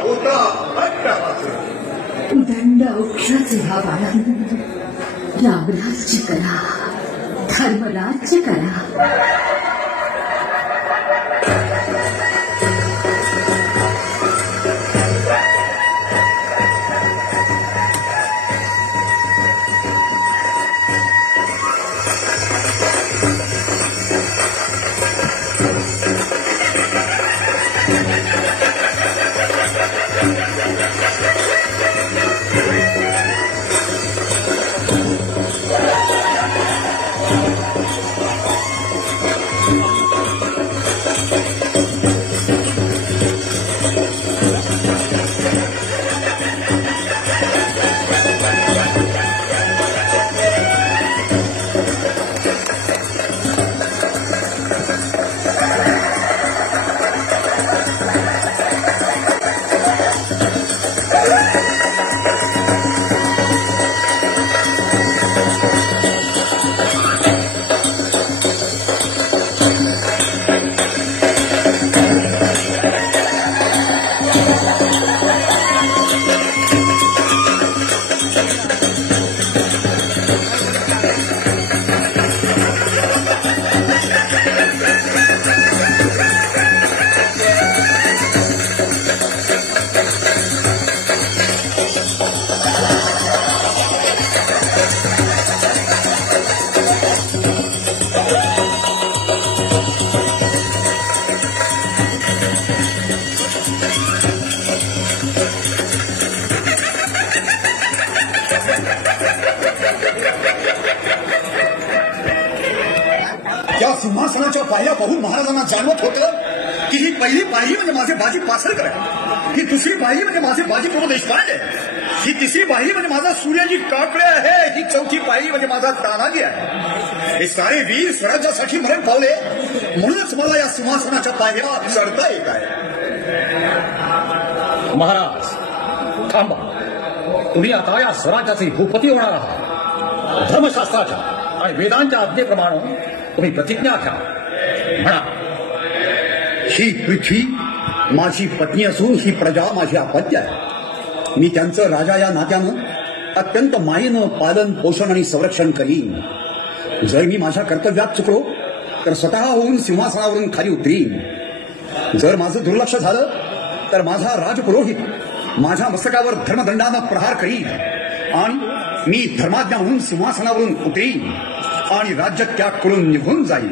होता अट्टहास. दंड औक्षाचे हा बाळा, रामराज्य करा, धर्मराज्य करा. या सिंहासनाच्या पाया पाहून महाराजांना जाणवत होतं की ही पहिली पायरी म्हणजे माझे बाजी पासरकर आहे, ही दुसरी पायरी म्हणजे माझे बाजी प्रभू देशपांडे, ही तिसरी पायरी म्हणजे माझा सूर्यजी काकडे आहे, ही चौथी पायरी म्हणजे माझा तानाजी आहे. हे सारे वीर स्वराज्यासाठी मरण पावले, म्हणूनच मला या सिंहासनाच्या पायऱ्या चढता येत आहे. महाराज थांबा, तुम्ही आता या स्वराज्याचे भूपती होणार आहात. धर्मशास्त्राच्या आणि वेदांच्या आज्ञेप्रमाणे तुम्ही प्रतिज्ञा घ्या. म्हणा. ही पृथ्वी माझी पत्नी असून ही प्रजा माझी अपत्य आहे. मी त्यांचं राजा या नात्यानं अत्यंत मायेनं पालन पोषण आणि संरक्षण करीन. जर मी माझ्या कर्तव्यात चुकलो तर स्वतः होऊन सिंहासनावरून खाली उतरीन. जर माझं दुर्लक्ष झालं तर माझा राजपुरोहित माझ्या मस्तकावर धर्मदंडानं प्रहार करीन आणि मी धर्माज्ञा म्हणून सिंहासनावरून उतरीन आणि राज्य त्याग करून निघून जाईल.